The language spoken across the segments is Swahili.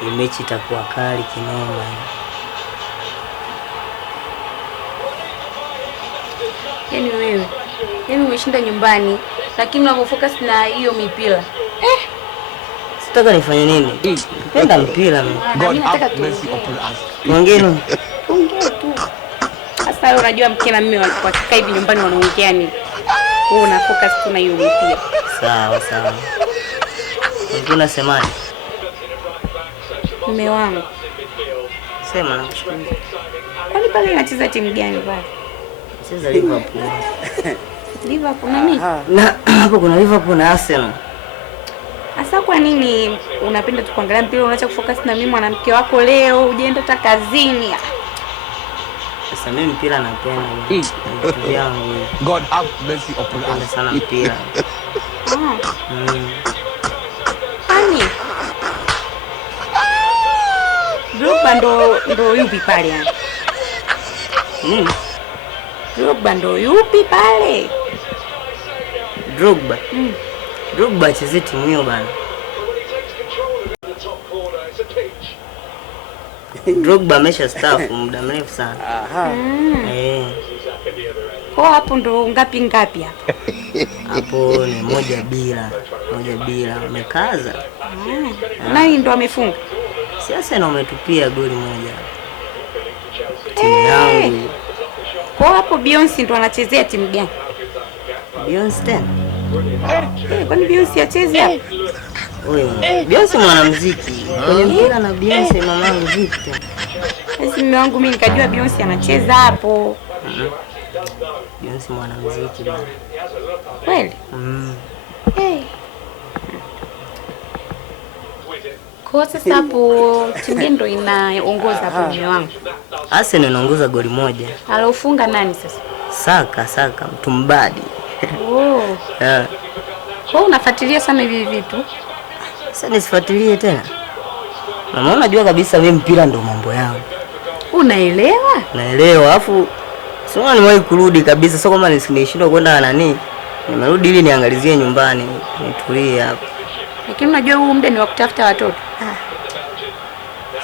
Hii mechi itakuwa kali kinoma. Yaani wewe, yaani umeshinda nyumbani lakini unafocus na hiyo mipira. Sitaka nifanye nini? Napenda mpira mimi. Mimi nataka tu. Mwingine. Ongea tu. Sasa wewe unajua mke na mimi wakikaa hivi nyumbani wanaongea nini? Wewe una focus tu na hiyo mpira. Sawa. Unasemaje? Mume wangu. Sema nakushukuru. Kwani pale inacheza timu gani pale? Cheza Liverpool. Liverpool na nini? Na hapo kuna Liverpool na Arsenal. Asa kwa nini unapenda tu kuangalia mpira unaacha kufocus na mimi mwanamke wako leo hujaenda hata kazini? Sasa mimi mpira napenda. Vitu vyangu. God have mercy upon Napenda us. sana mpira. Ani? Drogba ndo yupi pale yani? Drogba ndo yupi pale? Drogba. Drogba acheze timu hiyo bana. Drogba ameshastaafu muda mrefu sana. Kwa hapo ndo ngapi hapa? Hapo ni 1-1. Umekaza. Nani ndo amefunga? Sasa na umetupia goli moja. Timu yangu. Kwa hapo Beyonce ndo anachezea timu gani? Beyonce tena? Kwani Beyonce acheze hapo? Wewe, Beyonce mwanamuziki. Kwenye mpira na Beyonce mamangu vipi tena? Sasa mume wangu mimi nikajua Beyonce anacheza hapo. Beyonce mwanamuziki bwana. Kweli? Kwa sasa hapo timu ndo inaongoza hapo mume wangu. Arsenal inaongoza goli moja. Alofunga nani sasa? Saka mtumbadi. Kwa unafuatilia sana hivi vitu? Sasa nisifuatilie tena. Mama unajua kabisa mimi mpira ndo mambo yangu. Unaelewa? Naelewa. Alafu sio nimewahi kurudi kabisa. Sio kama nisishindwa kwenda nani. Nimerudi ili niangalizie nyumbani, nitulie hapo. Lakini unajua huu muda ni wa kutafuta watoto.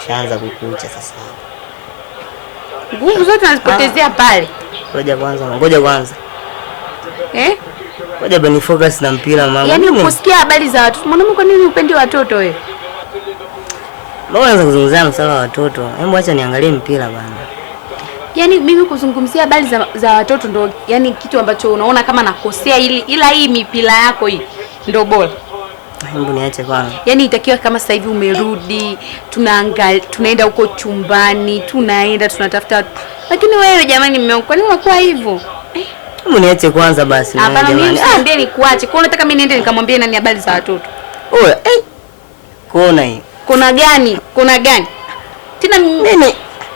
Shaanza kukucha sasa. Nguvu zote nazipotezea pale. Ngoja kwanza. Ngoja bani focus na mpira mama. Yaani kusikia habari za watoto. Mwanaume kwa nini upendi watoto wewe? Mbona unaanza kuzungumzia masuala ya watoto? Hebu acha niangalie mpira bana. Yaani mimi kuzungumzia habari za watoto ndo yani kitu ambacho unaona kama nakosea ila hii mipira yako hii ndo bora. Hebu niache kwanza. Yaani itakiwa kama sasa hivi umerudi, tunaenda huko chumbani, tunatafuta. Lakini wewe jamani mume wangu, kwa nini unakuwa hivyo? Hebu niache kwanza basi na jamani. Mimi siambie nikuache. Kwa unataka mimi niende nikamwambie nani habari za watoto? Kona hii. Kuna gani? Tena mimi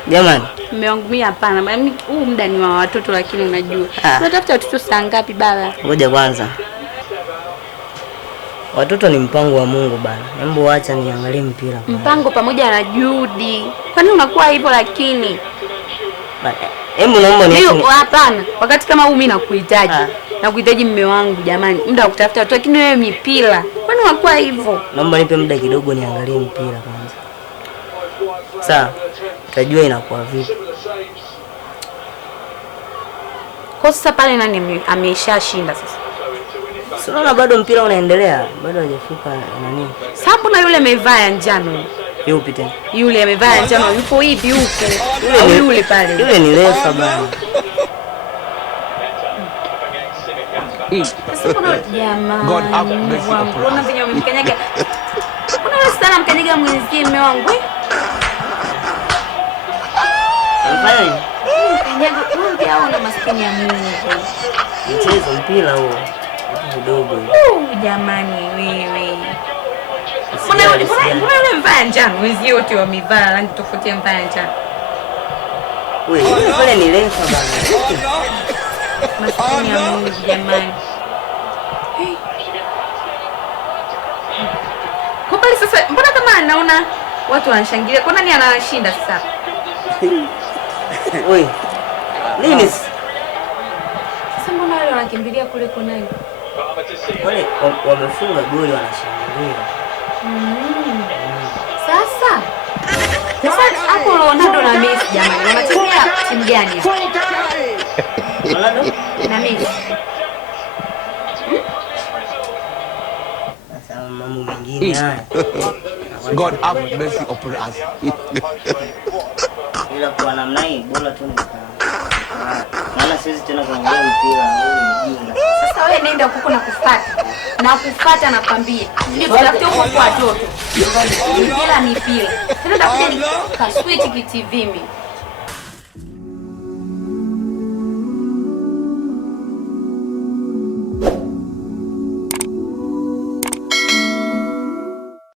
jamani. Mume wangu mimi hapana. Mimi huu muda ni wa watoto lakini unajua. Tunatafuta watoto saa ngapi baba? Ngoja kwanza. Watoto ni mpango wa Mungu bana. Hebu acha niangalie mpira. Mpango pamoja na juhudi. Kwa nini unakuwa hivyo lakini? Hebu naomba niache. Hapana. Wakati kama huu mimi nakuhitaji. Nakuhitaji mume wangu jamani. Muda wa kutafuta watoto lakini wewe mipira. Kwa nini unakuwa hivyo? Naomba nipe muda kidogo niangalie mpira kwanza. Sawa. Utajua inakuwa vipi. Kwa sasa pale nani ameshashinda sasa? Sio bado mpira unaendelea. Bado hajafika nani? Sababu na yule amevaa ya njano. Yupi tena? Yule amevaa ya njano yupo hivi huko. Yule pale. Yule ni refa bana. Sasa kuna jamani. God have mercy upon us. Kuna venye umemkanyaga. Kuna wewe sana mkanyaga mwenzie mume wangu. Mbaya. Kanyaga kumbe au na maskini ya Mungu. Mchezo mpira huo. Kidogo. Jamani wewe. Kuna yule mvaa njano, wezi wote wamevaa rangi tofauti ya mvaa njano. Wewe, yule pale ni refa bana. Maskini ya Mungu jamani. Kwa pale sasa, mbona kama anaona watu wanashangilia, kwa nani anashinda sasa? Wewe. Nini? Sasa mbona wale wanakimbilia kule kwa nani? Wale wamefunga goli wanashangilia. Sawa. Sasa hapo Ronaldo na Messi jamani, wanachezea timu gani hapo? Ronaldo Na Messi. sasa mambo mengine haya. God have mercy upon us. Ila kwa namna hii bora tu maana siwezi tena kuangalia mpira huu mjinga. Sasa wewe nenda huko na kufuata nakwambia. Ndio tutafute huko kwa watoto. Mpira ni mpira. Tena takuja nikaswitch TV mimi.